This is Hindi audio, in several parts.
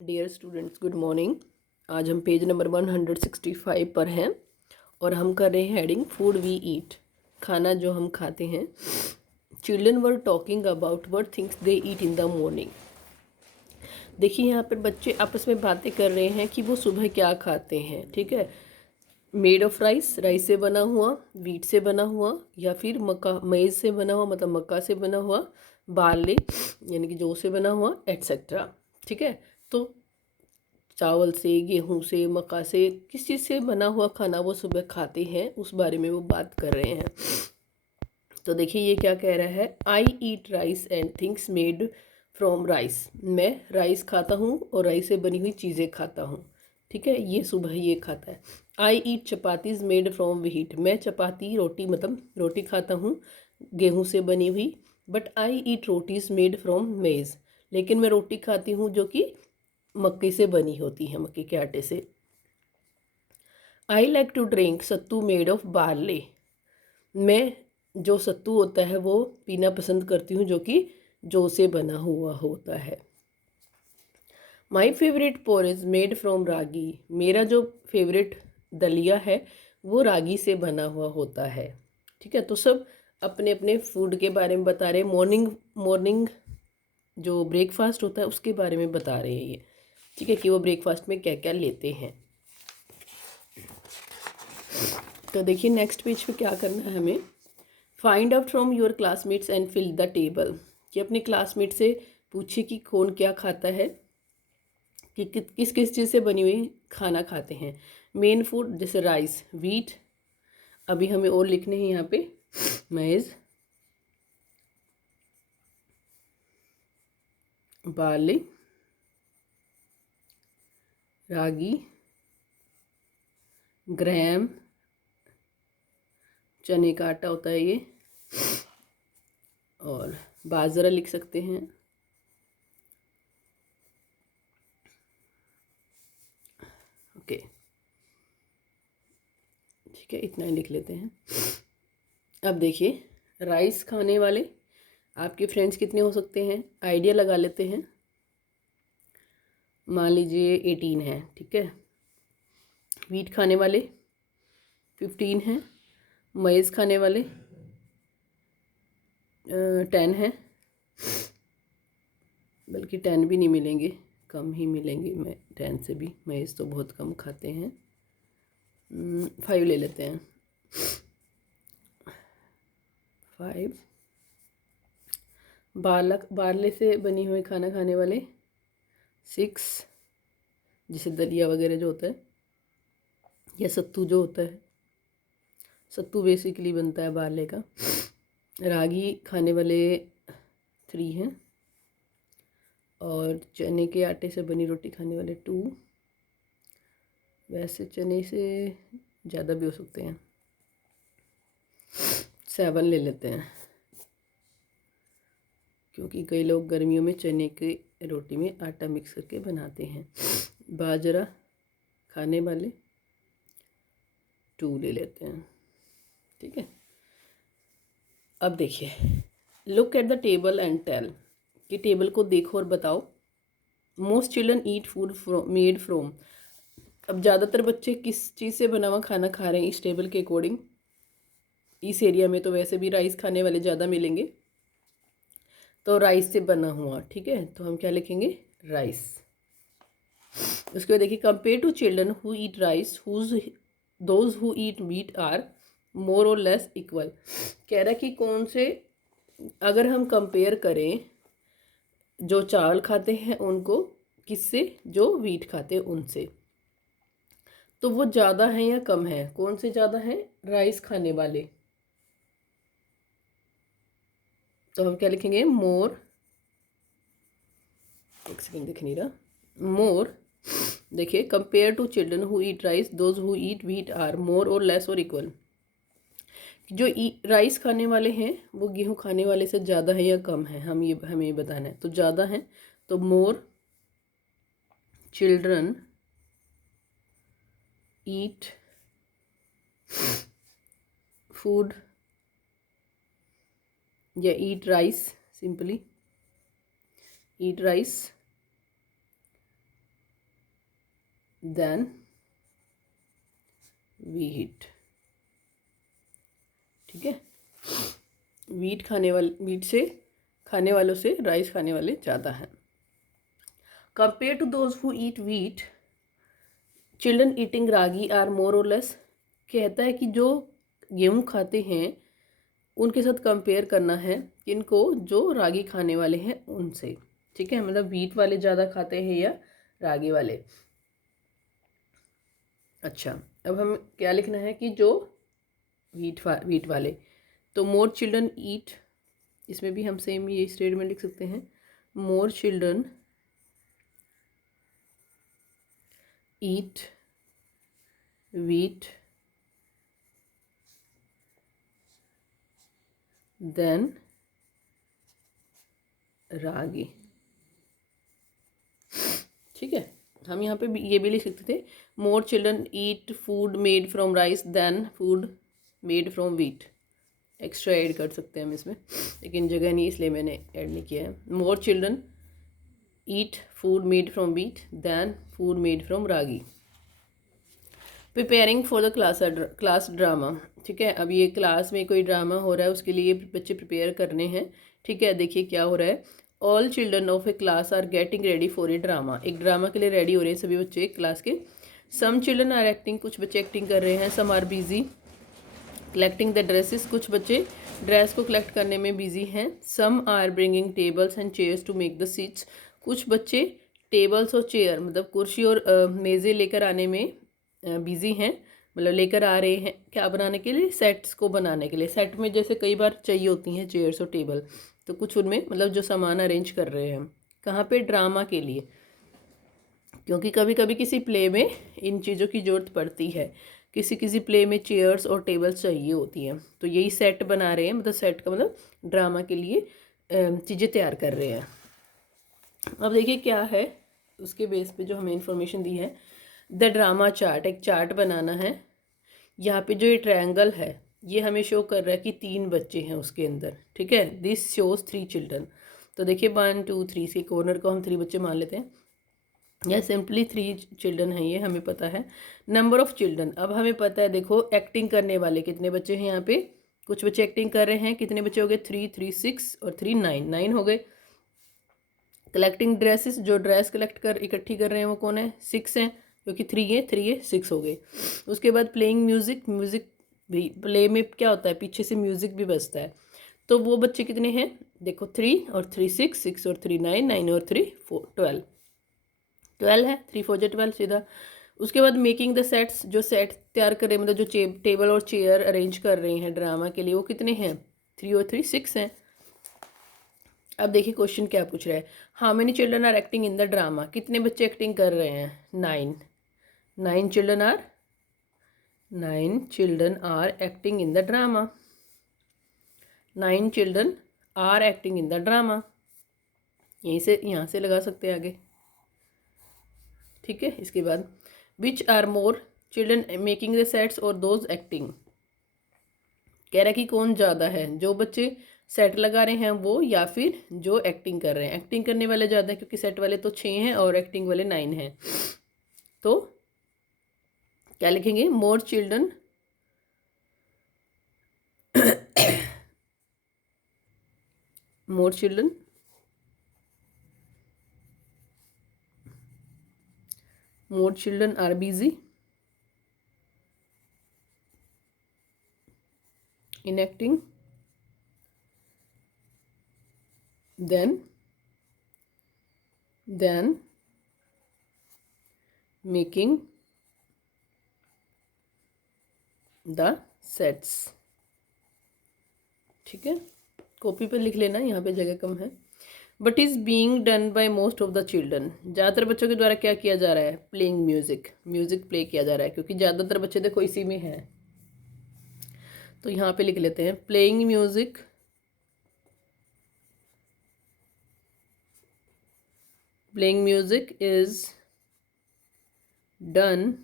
Dear students, good morning. आज हम पेज नंबर 165 पर हैं और हम कर रहे हैं हेडिंग फूड वी ईट, खाना जो हम खाते हैं। Children were talking about what things they eat in the morning. देखिए यहाँ पर बच्चे आपस में बातें कर रहे हैं कि वो सुबह क्या खाते हैं। ठीक है, मेड ऑफ राइस, राइस से बना हुआ, वीट से बना हुआ, या फिर मक्का मेज से बना हुआ मतलब मक्का से बना हुआ, बार्ले यानी कि जौ से बना हुआ, एट्सेट्रा। ठीक है, तो चावल से, गेहूं से, मक्का से, किस चीज़ से बना हुआ खाना वो सुबह खाते हैं, उस बारे में वो बात कर रहे हैं। तो देखिए ये क्या कह रहा है, I eat rice and things made from rice. मैं राइस खाता हूँ और राइस से बनी हुई चीज़ें खाता हूँ। ठीक है, ये सुबह ये खाता है। I eat chapatis made from wheat. मैं चपाती रोटी मतलब रोटी खाता हूँ गेहूँ से बनी हुई। But I eat rotis made from मेज। लेकिन मैं रोटी खाती हूँ जो कि मक्के से बनी होती है, मक्के के आटे से। I like to drink sattu made of barley. मैं जो सत्तू होता है वो पीना पसंद करती हूँ जो कि जौ से बना हुआ होता है। My favourite porridge made from ragi. मेरा जो फेवरेट दलिया है वो रागी से बना हुआ होता है। ठीक है, तो सब अपने अपने फूड के बारे में बता रहे हैं। मॉर्निंग मॉर्निंग जो ब्रेकफास्ट होता है उसके बारे में बता रहे हैं ये। ठीक है, कि वो ब्रेकफास्ट में क्या क्या लेते हैं। तो देखिए नेक्स्ट पेज पे क्या करना है हमें, find out from your classmates and fill the table. कि अपने क्लासमेट से पूछिए कि कौन क्या खाता है, कि किस किस चीज़ से बनी हुई खाना खाते हैं। मेन फूड जैसे राइस, वीट, अभी हमें और लिखने हैं यहाँ पे, मेज, बार्ले, रागी, ग्राम, चने का आटा होता है ये, और बाजरा लिख सकते हैं। ओके, ठीक है, इतना ही लिख लेते हैं। अब देखिए राइस खाने वाले आपके फ्रेंड्स कितने हो सकते हैं, आइडिया लगा लेते हैं। मान लीजिए 18 है। ठीक है, वीट खाने वाले 15 हैं, मेज खाने वाले 10 हैं, बल्कि 10 भी नहीं मिलेंगे, कम ही मिलेंगे। मैं 10 से भी, मेज तो बहुत कम खाते हैं। 5 ले लेते हैं, 5। बार्ले से बनी हुई खाना खाने वाले 6, जैसे दलिया वगैरह जो होता है, या सत्तू जो होता है, सत्तू बेसिकली बनता है बार्ले का। रागी खाने वाले 3 हैं, और चने के आटे से बनी रोटी खाने वाले 2। वैसे चने से ज़्यादा भी हो सकते हैं, 7 ले लेते हैं, क्योंकि कई लोग गर्मियों में चने की रोटी में आटा मिक्स करके बनाते हैं। बाजरा खाने वाले 2 ले लेते हैं। ठीक है, अब देखिए, look at the table and tell. कि टेबल को देखो और बताओ। Most children eat food made from. अब ज़्यादातर बच्चे किस चीज़ से बना हुआ खाना खा रहे हैं इस टेबल के अकॉर्डिंग। इस एरिया में तो वैसे भी राइस खाने वाले ज़्यादा मिलेंगे, तो राइस से बना हुआ। ठीक है, तो हम क्या लिखेंगे, राइस। उसके बाद देखिए, compare to children who eat rice those who eat wheat are more or less equal. कह रहा है कि कौन से, अगर हम कंपेयर करें जो चावल खाते हैं उनको किससे, जो वीट खाते हैं उनसे, तो वो ज़्यादा है या कम है, कौन से ज़्यादा है, राइस खाने वाले। तो हम क्या लिखेंगे, मोर, एक सेकेंड दिख नहीं रहा, मोर। देखिए, compare to children who eat rice those who eat wheat are more or less और इक्वल। जो राइस खाने वाले हैं वो गेहूं खाने वाले से ज़्यादा है या कम है, हमें ये बताना है। तो ज़्यादा है, तो मोर चिल्ड्रन ईट फूड, या eat rice, simply eat rice then wheat. ठीक है, वीट से खाने वालों से राइस खाने वाले ज़्यादा हैं। Compare to those who eat wheat, children eating ragi are more or less. कहता है कि जो गेहूँ खाते हैं उनके साथ कंपेयर करना है किनको, जो रागी खाने वाले हैं उनसे। ठीक है, मतलब वीट वाले ज़्यादा खाते हैं या रागी वाले। अच्छा, अब हम क्या लिखना है कि जो वीट वाले, तो मोर चिल्ड्रन ईट, इसमें भी हम सेम ये स्टेटमेंट लिख सकते हैं, मोर चिल्ड्रन ईट वीट देन रागी। ठीक है, हम यहाँ पे ये भी लिख सकते थे, more children eat food made from rice then food made from wheat. Extra add कर सकते हैं हम इसमें, लेकिन जगह नहीं इसलिए मैंने ऐड नहीं किया है। More children eat food made from wheat then food made from ragi. Preparing for the class drama. ठीक है, अब ये क्लास में कोई ड्रामा हो रहा है, उसके लिए बच्चे प्रिपेयर करने हैं। ठीक है, देखिए क्या हो रहा है। All children of a class are getting ready for a drama. एक ड्रामा के लिए रेडी हो रहे हैं सभी बच्चे क्लास के। सम चिल्ड्रन आर एक्टिंग, कुछ बच्चे एक्टिंग कर रहे हैं। Some are busy collecting the dresses, कुछ बच्चे ड्रेस को कलेक्ट करने में बिजी हैं। Some are bringing tables and chairs to make the seats, कुछ बच्चे टेबल्स और चेयर मतलब कुर्सी और मेज़ें लेकर आने में बिजी हैं, मतलब लेकर आ रहे हैं क्या बनाने के लिए, सेट्स को बनाने के लिए। सेट में जैसे कई बार चाहिए होती हैं चेयर्स और टेबल, तो कुछ उनमें मतलब जो सामान अरेंज कर रहे हैं। कहाँ पे, ड्रामा के लिए, क्योंकि कभी कभी किसी प्ले में इन चीज़ों की ज़रूरत पड़ती है। किसी किसी प्ले में चेयर्स और टेबल्स चाहिए होती हैं, तो यही सेट बना रहे हैं, मतलब सेट का मतलब ड्रामा के लिए चीज़ें तैयार कर रहे हैं। अब देखिए क्या है, उसके बेस पे जो हमें इंफॉर्मेशन दी है। द ड्रामा चार्ट, एक चार्ट बनाना है। यहाँ पे जो ये ट्रायंगल है ये हमें शो कर रहा है कि 3 बच्चे हैं उसके अंदर। ठीक है, दिस शोज 3 चिल्ड्रन। तो देखिए 1 2 3 से कॉर्नर को हम 3 बच्चे मान लेते हैं, या सिंपली 3 चिल्ड्रन हैं, ये हमें पता है। नंबर ऑफ चिल्ड्रन, अब हमें पता है, देखो एक्टिंग करने वाले कितने बच्चे हैं यहाँ पे। कुछ बच्चे एक्टिंग कर रहे हैं, कितने बच्चे हो गए, 3 3 6 और 3 9 9 हो गए। कलेक्टिंग ड्रेसेस, जो ड्रेस कलेक्ट कर इकट्ठी कर रहे हैं वो कौन है, 6 हैं, क्योंकि 3 है 6 हो गए। उसके बाद प्लेइंग म्यूज़िक, म्यूज़िक भी प्ले में क्या होता है, पीछे से म्यूज़िक भी बजता है। तो वो बच्चे कितने हैं, देखो 3 और 3 6 6 और 3 9 9 और 3 4 12 12 है, 3 4 जो 12 सीधा। उसके बाद मेकिंग द सेट्स, जो सेट तैयार कर रहे हैं, मतलब जो टेबल और चेयर अरेंज कर रहे हैं ड्रामा के लिए, वो कितने हैं, 3 और 3 6 हैं। अब देखिए क्वेश्चन क्या पूछ रहा है, how many children are acting in the drama, कितने बच्चे एक्टिंग कर रहे हैं, 9 9 children are 9 children are acting in the drama, 9 children are acting in the drama. यहीं से यहाँ से लगा सकते हैं आगे। ठीक है, इसके बाद which are more children making the sets or those acting. कह रहा है कि कौन ज़्यादा है, जो बच्चे सेट लगा रहे हैं वो, या फिर जो एक्टिंग कर रहे हैं। एक्टिंग करने वाले ज़्यादा है क्योंकि सेट वाले तो 6 हैं और एक्टिंग वाले 9 हैं। तो क्या लिखेंगे, more children more children more children are busy in acting than making the sets। ठीक है, कॉपी पे लिख लेना, यहाँ पे जगह कम है। But is being done by most of the children, ज़्यादातर बच्चों के द्वारा क्या किया जा रहा है, प्लेइंग म्यूज़िक, म्यूज़िक प्ले किया जा रहा है, क्योंकि ज़्यादातर बच्चे देखो इसी में हैं। तो यहाँ पे लिख लेते हैं playing music playing music is done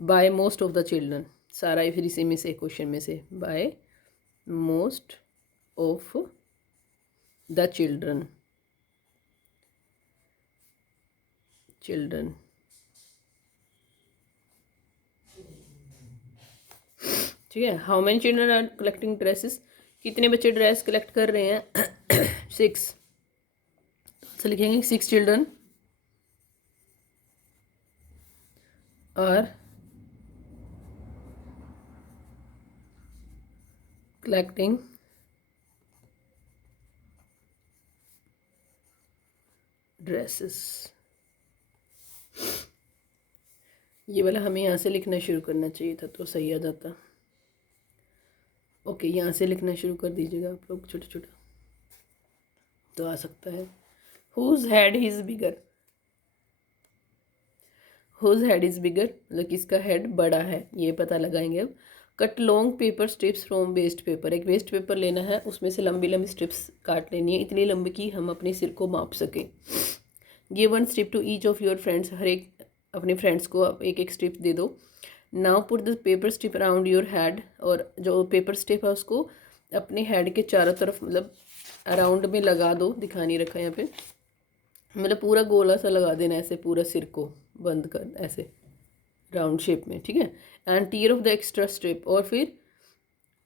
by most of the children. सारा फिर इसी में से क्वेश्चन में से, by most of the children ठीक है। How many children are collecting dresses, कितने बच्चे ड्रेस कलेक्ट कर रहे हैं? 6। तो लिखेंगे 6 चिल्ड्रन आर कलेक्टिंग ड्रेसेस। ये वाला हमें यहाँ से लिखना शुरू करना चाहिए था तो सही आ जाता। ओके, यहाँ से लिखना शुरू कर दीजिएगा आप लोग, छोटा छोटा तो आ सकता है। Whose head is bigger, whose head is bigger मतलब किसका हेड बड़ा है, ये पता लगाएंगे अब। Cut long paper strips from waste paper, एक वेस्ट पेपर लेना है, उसमें से लंबी लंबी स्ट्रिप्स काट लेनी है, इतनी लंबी कि हम अपने सिर को माप सकें। Give 1 strip to each of your friends, हर एक अपने फ्रेंड्स को एक एक स्ट्रिप दे दो। Now put the paper strip around your head, और जो पेपर स्ट्रिप है उसको अपने हेड के चारों तरफ मतलब अराउंड में लगा दो, दिखा नहीं रखा यहाँ पे, मतलब पूरा गोला सा लगा देना ऐसे, पूरा सिर को बंद कर ऐसे राउंड शेप में, ठीक है। And tear off the extra strip, और फिर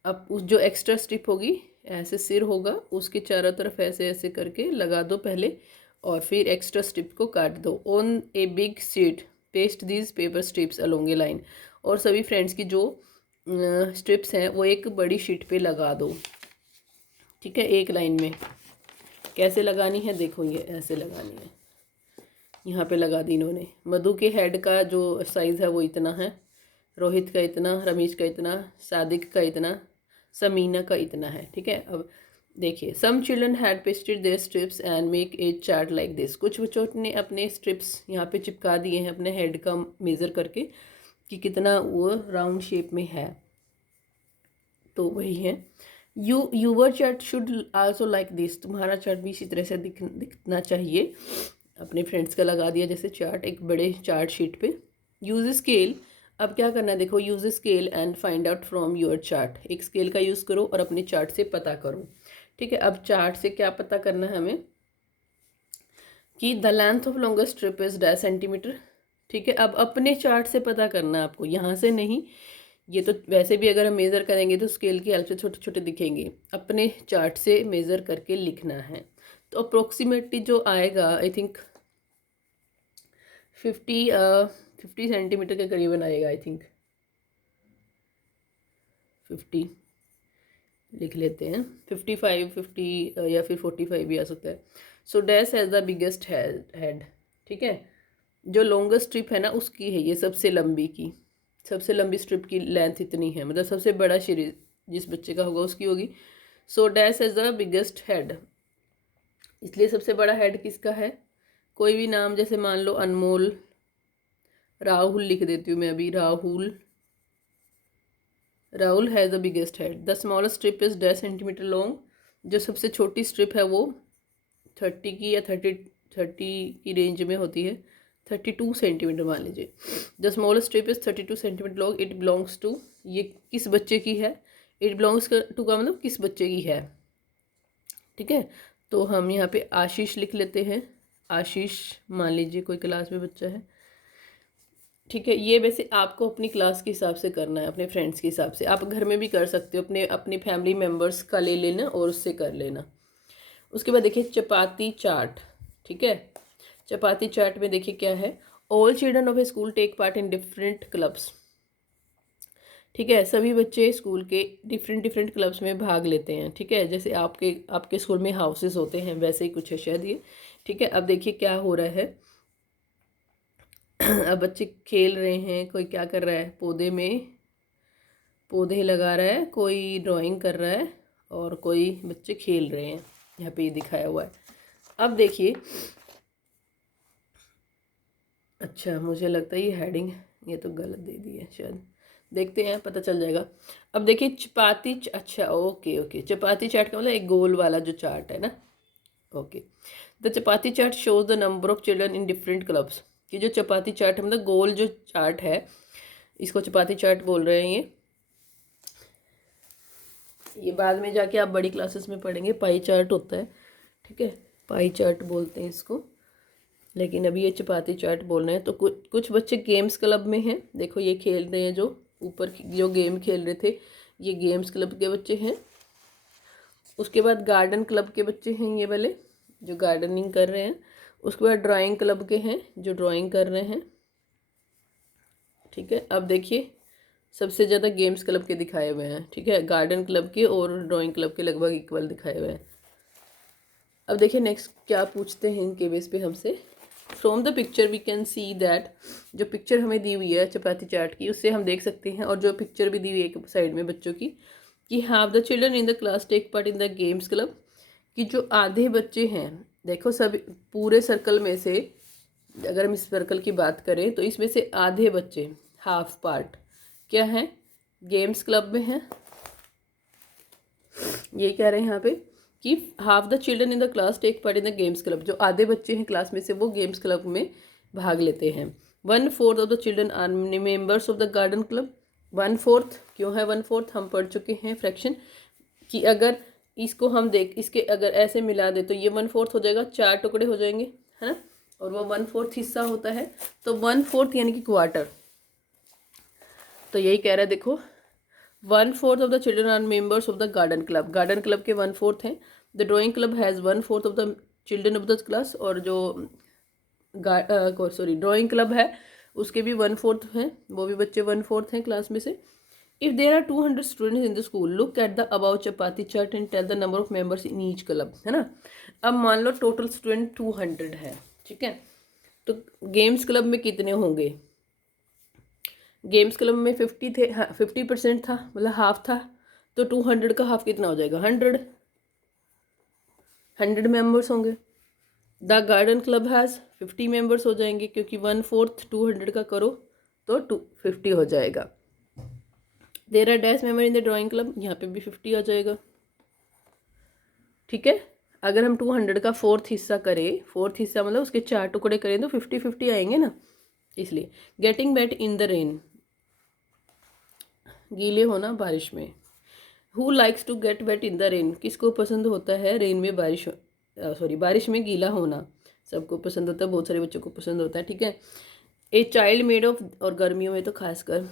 अब उस जो एक्स्ट्रा स्ट्रिप होगी, ऐसे सिर होगा उसके चारों तरफ ऐसे ऐसे करके लगा दो पहले, और फिर एक्स्ट्रा स्ट्रिप को काट दो। On a big sheet paste these paper strips along A line, और सभी फ्रेंड्स की जो स्ट्रिप्स हैं वो एक बड़ी शीट पे लगा दो, ठीक है, एक लाइन में। कैसे लगानी है देखो, ये ऐसे लगानी है, यहाँ पे लगा दी इन्होंने। मधु के हेड का जो साइज़ है वो इतना है, रोहित का इतना, रमेश का इतना, सादिक का इतना, समीना का इतना है, ठीक है। अब देखिए, some children had pasted their strips and make a chart like this, कुछ बच्चों ने अपने स्ट्रिप्स यहाँ पे चिपका दिए हैं अपने हेड का मेज़र करके कि कितना वो राउंड शेप में है, तो वही है। Your chart should also like this, तुम्हारा चार्ट भी इसी तरह से दिखना चाहिए। अपने फ्रेंड्स का लगा दिया जैसे चार्ट एक बड़े चार्ट शीट पे। यूज स्केल, अब क्या करना है देखो, use scale and find out from your chart, एक स्केल का यूज़ करो और अपने चार्ट से पता करो, ठीक है। अब चार्ट से क्या पता करना है हमें कि the length of longest strip is 10 centimetre, ठीक है। अब अपने चार्ट से पता करना है आपको, यहाँ से नहीं, ये तो वैसे भी अगर हम मेज़र करेंगे तो स्केल की हेल्प से छोटे छोटे दिखेंगे, अपने चार्ट से मेज़र करके लिखना है। तो अप्रोक्सीमेटली जो आएगा आई थिंक 50 सेंटीमीटर के करीबन आएगा, आई थिंक 50 लिख लेते हैं, 55 50 या फिर 45 भी आ सकता है। So dash has the biggest head, ठीक है। जो लॉन्गेस्ट स्ट्रिप है ना उसकी है ये सबसे लंबी की, सबसे लंबी स्ट्रिप की लेंथ इतनी है, मतलब सबसे बड़ा शरीर जिस बच्चे का होगा उसकी होगी। So dash has the biggest head, इसलिए सबसे बड़ा हेड किसका है, कोई भी नाम, जैसे मान लो अनमोल, राहुल लिख देती हूँ मैं अभी, Rahul has the biggest head. The smallest strip is 10 centimetre long, जो सबसे छोटी स्ट्रिप है वो 30 की या 30 की रेंज में होती है, 32 सेंटीमीटर मान लीजिए। The smallest strip is 32 centimetre long, it belongs to, ये किस बच्चे की है, इट बिलोंग्स टू का मतलब किस बच्चे की है, ठीक है। तो हम यहाँ पे आशीष लिख लेते हैं, आशीष मान लीजिए कोई क्लास में बच्चा है, ठीक है। ये वैसे आपको अपनी क्लास के हिसाब से करना है, अपने फ्रेंड्स के हिसाब से, आप घर में भी कर सकते हो, अपने अपनी फैमिली मेम्बर्स का ले लेना और उससे कर लेना। उसके बाद देखिए चपाती चार्ट, ठीक है। चपाती चार्ट में देखिए क्या है, all children of a school take part in different clubs, ठीक है। सभी बच्चे स्कूल के डिफरेंट डिफरेंट क्लब्स में भाग लेते हैं, ठीक है। जैसे आपके स्कूल में हाउसेस होते हैं वैसे ही कुछ है शायद ये, ठीक है। अब देखिए क्या हो रहा है, अब बच्चे खेल रहे हैं, कोई क्या कर रहा है, पौधे में पौधे लगा रहा है, कोई ड्राइंग कर रहा है, और कोई बच्चे खेल रहे हैं, यहाँ पे ये दिखाया हुआ है। अब देखिए, अच्छा मुझे लगता है ये हेडिंग ये तो गलत दे दी है शायद, देखते हैं पता चल जाएगा। अब देखिए चपाती अच्छा ओके ओके, चपाती चार्ट का मतलब एक गोल वाला जो चार्ट है ना, okay. The chapati chart shows the number of children in different clubs, कि जो चपाती चार्ट है मतलब गोल जो चार्ट है इसको चपाती चार्ट बोल रहे हैं। ये बाद में जाके आप बड़ी क्लासेस में पढ़ेंगे, पाई चार्ट होता है, ठीक है, पाई चार्ट बोलते हैं इसको, लेकिन अभी ये चपाती चार्ट बोल रहे हैं। तो कुछ बच्चे गेम्स क्लब में हैं, देखो ये खेल रहे हैं जो ऊपर जो गेम खेल रहे थे ये गेम्स क्लब के बच्चे हैं। उसके बाद गार्डन क्लब के बच्चे हैं ये वाले जो गार्डनिंग कर रहे हैं। उसके बाद ड्राइंग क्लब के हैं जो ड्राइंग कर रहे हैं। ठीक है, अब देखिए सबसे ज़्यादा गेम्स क्लब के दिखाए हुए हैं। ठीक है, गार्डन क्लब के और ड्राइंग क्लब के लगभग इक्वल दिखाए हुए हैं। अब देखिए नेक्स्ट क्या पूछते हैं इनके बेस पे हमसे। From the picture we can see that, जो पिक्चर हमें दी हुई है चपाती चाट की उससे हम देख सकते हैं, और जो पिक्चर भी दी हुई है एक साइड में बच्चों की, कि half the children in the class take part in the games club, कि जो आधे बच्चे हैं, देखो सब पूरे सर्कल में से अगर हम इस सर्कल की बात करें तो इसमें से आधे बच्चे हाफ पार्ट क्या है, गेम्स क्लब में हैं। ये कह रहे हैं यहाँ पे कि half the children in the class take part in the games club, जो आधे बच्चे हैं क्लास में से वो गेम्स क्लब में भाग लेते हैं। 1/4 of the children are members of the garden club. 1/4 क्यों है 1/4, हम पढ़ चुके हैं फ्रैक्शन कि अगर इसको हम इसके अगर ऐसे मिला दे तो ये 1/4 हो जाएगा, 4 टुकड़े हो जाएंगे, है ना, और वो 1/4 हिस्सा होता है, तो 1/4 यानी कि क्वार्टर। तो यही कह रहा है देखो 1/4 of the children are members of the garden club. Garden club के 1/4 हैं। The drawing club has 1/4 of the children of the class, और जो ड्राइंग क्लब है उसके भी 1/4 हैं, वो भी बच्चे 1/4 हैं क्लास में से। If there are 200 students in the school, look at the about chapati chart and tell the number of members in each club, है ना। अब मान लो टोटल स्टूडेंट 200 है, ठीक है, तो गेम्स क्लब में कितने होंगे। गेम्स क्लब में 50 थे, हाँ 50% था, मतलब हाफ था, तो 200 का हाफ कितना हो जाएगा, 100 मेंबर्स होंगे। The garden club has 50 members हो जाएंगे, क्योंकि 1/4 200 का करो तो 250 हो जाएगा। There are dash member in the drawing club, यहाँ पे भी 50 आ जाएगा। ठीक है, अगर हम 200 का फोर्थ हिस्सा करें, फोर्थ हिस्सा मतलब उसके 4 टुकड़े करें तो 50-50 आएंगे ना, इसलिए। Getting wet in the rain, गीले होना बारिश में। Who likes to get wet in the rain, किसको पसंद होता है रेन में बारिश में गीला होना, सबको पसंद होता है, बहुत सारे बच्चों को पसंद होता है। ठीक है, ए चाइल्ड मेड ऑफ, और गर्मियों में तो खासकर,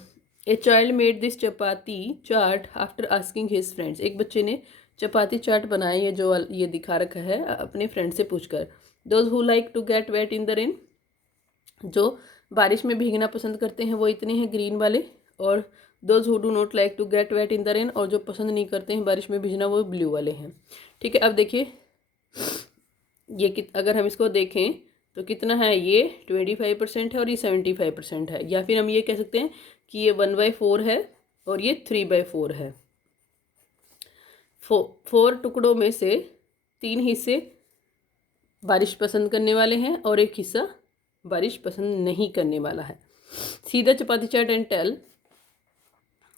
a child made this chapati chaat after asking his friends, एक बच्चे ने चपाती चाट बनाई है जो ये दिखा रखा है अपने फ्रेंड से पूछकर। Those who like to get wet in the rain, जो बारिश में भीगना पसंद करते हैं वो इतने हैं ग्रीन वाले, और those who do not like to get wet in the rain, और जो पसंद नहीं करते हैं बारिश में भीगना वो ब्लू वाले हैं। ठीक है, अब देखिए ये अगर हम इसको देखें तो कितना है, ये 25% है और ये 75% है, या फिर हम ये कह सकते हैं कि ये 1/4 है और ये 3/4 है। 4 टुकड़ों में से 3 हिस्से बारिश पसंद करने वाले हैं और एक हिस्सा बारिश पसंद नहीं करने वाला है। सीधा चपाती चाट एंड टेल,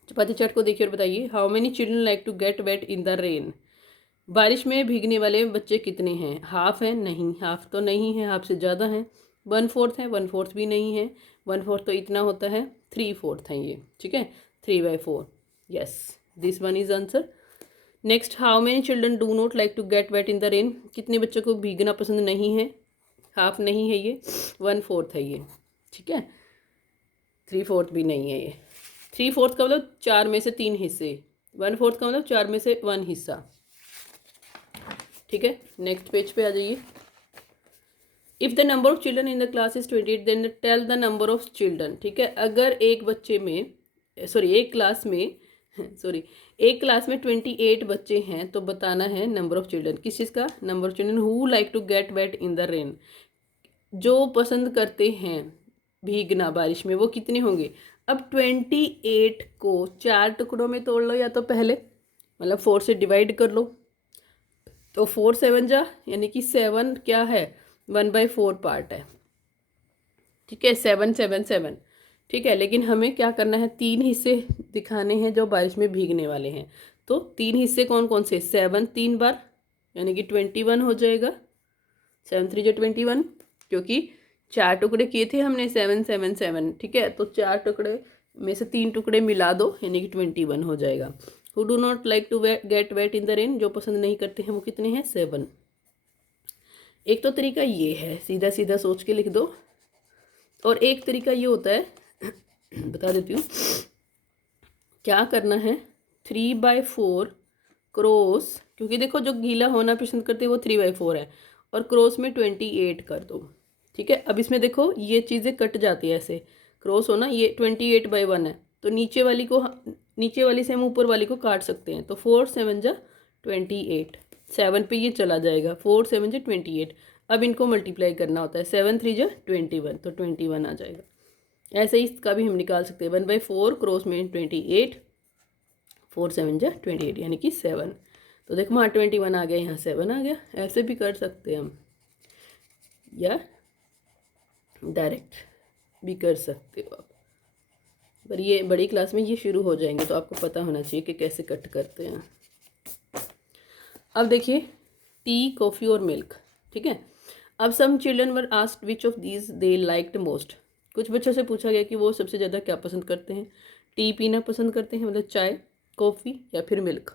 चपाती चाट को देखिए और बताइए, how many children like to get wet in the rain, बारिश में भीगने वाले बच्चे कितने हैं, हाफ है, नहीं हाफ तो नहीं है, हाफ से ज़्यादा हैं। 1/4 है, 1/4 भी नहीं है, 1/4 तो इतना होता है, 3/4 है ये। ठीक है, 3/4, yes this one is answer. Next, how many children do not like to get wet in the rain, कितने बच्चों को भीगना पसंद नहीं है, हाफ नहीं है ये, 1/4 है ये। ठीक है, 3/4 भी नहीं है ये। 3/4 का मतलब 4 में से 3 हिस्से, 1/4 का मतलब 4 में से 1 हिस्सा। ठीक है, नेक्स्ट पेज पे आ जाइए। If the number of children in the class is 28 then tell the number of children. ठीक है, अगर एक बच्चे में एक क्लास में एक क्लास में 28 बच्चे हैं तो बताना है नंबर ऑफ चिल्ड्रन, किस चीज़ का, number of children who like to get wet in the rain, जो पसंद करते हैं भीगना बारिश में वो कितने होंगे। अब 28 को 4 टुकड़ों में तोड़ लो, या तो पहले मतलब 4 से डिवाइड कर लो, तो 4 7 जा, यानी कि 7 क्या है, 1/4 पार्ट है। ठीक है, 7 7 7। ठीक है, लेकिन हमें क्या करना है, 3 हिस्से दिखाने हैं जो बारिश में भीगने वाले हैं, तो 3 हिस्से कौन कौन से, 7 3 बार, यानी कि 21 हो जाएगा, 7 3 जो 21, क्योंकि 4 टुकड़े किए थे हमने 7 7 7। ठीक है, तो 4 टुकड़े में से 3 टुकड़े मिला दो, यानी कि 21 हो जाएगा। Who do not like to get wet in the rain, जो पसंद नहीं करते हैं वो कितने हैं, 7। एक तो तरीका ये है, सीधा सीधा सोच के लिख दो, और एक तरीका ये होता है बता देती हूँ, क्या करना है, 3/4 क्रॉस, क्योंकि देखो जो गीला होना पसंद करते हैं वो 3/4 है, और क्रॉस में 28 कर दो। ठीक है, अब इसमें देखो ये चीज़ें कट जाती है ऐसे, क्रॉस होना, ये 28/1 है, तो नीचे वाली से हम ऊपर वाली को काट सकते हैं। तो 4 7 जा 28, 7 पे ये चला जाएगा, 4 7 जा 28। अब इनको मल्टीप्लाई करना होता है, 7 3 जा 21, तो 21 आ जाएगा। ऐसे ही इसका भी हम निकाल सकते हैं, 1/4 क्रॉस में 28, 4 7 जा 28 यानी कि 7। तो देखो वहाँ 21 आ गया, यहाँ 7 आ गया। ऐसे भी कर सकते हैं हम, या डायरेक्ट भी कर सकते हो आप, पर ये बड़ी क्लास में ये शुरू हो जाएंगे तो आपको पता होना चाहिए कि कैसे कट करते हैं। अब देखिए, टी, कॉफ़ी और मिल्क। ठीक है, अब some children were asked which of these they liked most. कुछ बच्चों से पूछा गया कि वो सबसे ज़्यादा क्या पसंद करते हैं। टी पीना पसंद करते हैं, मतलब चाय, कॉफ़ी या फिर milk.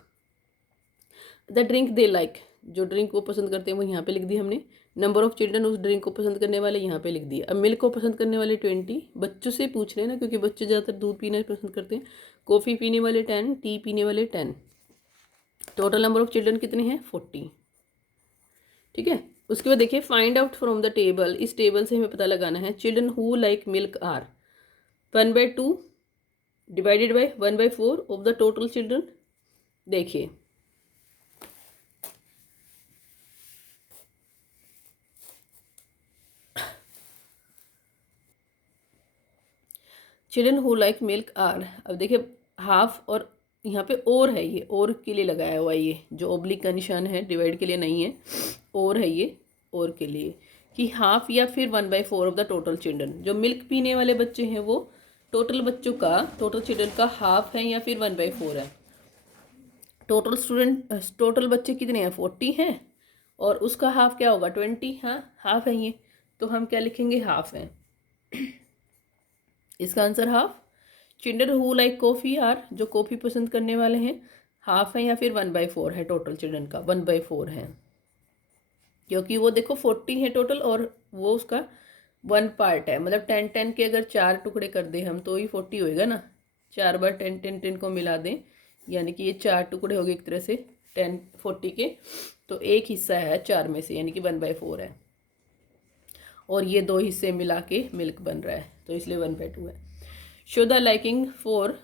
The drink they like, जो ड्रिंक वो पसंद करते हैं वो यहाँ पे लिख दी हमने। नंबर ऑफ चिल्ड्रन उस ड्रिंक को पसंद करने वाले यहाँ पे लिख दिए। अब मिल्क को पसंद करने वाले 20, बच्चों से पूछ रहे हैं ना, क्योंकि बच्चे ज़्यादातर दूध पीना पसंद करते हैं। कॉफ़ी पीने वाले 10, टी पीने वाले 10। टोटल नंबर ऑफ चिल्ड्रन कितने हैं, 40। ठीक है, उसके बाद देखिए, find out from the table. इस टेबल से हमें पता लगाना है children who like milk are 1/2 divided by 1/4 of the total children. देखिए, children who like milk are, अब देखिए हाफ, और यहाँ पे और है, ये और के लिए लगाया हुआ है, ये जो ओब्लिक का निशान है डिवाइड के लिए नहीं है, और है ये और के लिए, कि हाफ या फिर 1/4 ऑफ द टोटल चिल्ड्रन। जो मिल्क पीने वाले बच्चे हैं वो टोटल बच्चों का, टोटल चिल्ड्रन का हाफ है या फिर 1/4 है। टोटल बच्चे कितने हैं, 40 हैं, और उसका हाफ क्या होगा, 20। हाँ, हाफ है ये, तो हम क्या लिखेंगे, हाफ है। इसका answer half. Children who like coffee are, जो कॉफ़ी पसंद करने वाले हैं, हाफ है या फिर 1/4 है, टोटल चिल्ड्रन का 1/4 है, क्योंकि वो देखो 40 है टोटल और वो उसका 1 पार्ट है। मतलब 10 के अगर 4 टुकड़े कर दें हम तो ही 40 होएगा ना। 4 बार 10 को मिला दें, यानी कि ये 4 टुकड़े हो गए एक तरह से 40 के, तो एक हिस्सा है 4 में से, यानी कि 1/4 है, और ये 2 हिस्से मिला के मिल्क बन रहा है, तो इसलिए 1/2 है। Show the liking for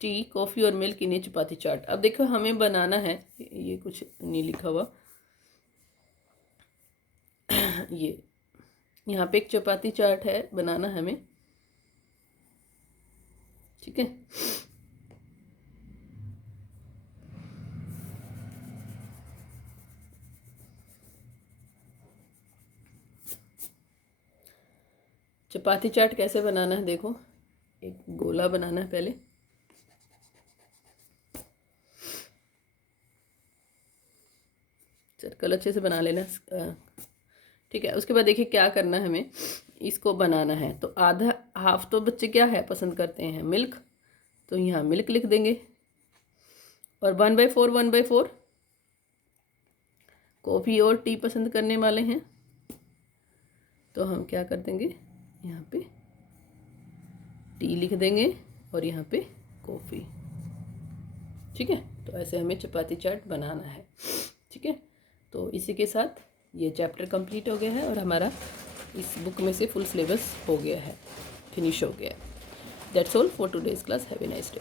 T, coffee और मिल्क इन ए चपाती चाट। अब देखो हमें बनाना है, ये कुछ नहीं लिखा हुआ, ये यहाँ पे एक चपाती चाट है, बनाना हमें। ठीक है, चपाती चाट कैसे बनाना है, देखो एक गोला बनाना है पहले। सर्कल अच्छे से बना लेना। ठीक है, उसके बाद देखिए क्या करना है हमें, इसको बनाना है। तो आधा, हाफ तो बच्चे क्या है पसंद करते हैं, मिल्क, तो यहाँ मिल्क लिख देंगे, और 1/4 कॉफ़ी और टी पसंद करने वाले हैं, तो हम क्या कर देंगे, यहाँ पे टी लिख देंगे और यहाँ पे कॉफ़ी। ठीक है, तो ऐसे हमें चपाती चाट बनाना है। ठीक है, तो इसी के साथ ये चैप्टर कंप्लीट हो गया है और हमारा इस बुक में से फुल सिलेबस हो गया है, फिनिश हो गया है। That's all for today's class. Have a nice day.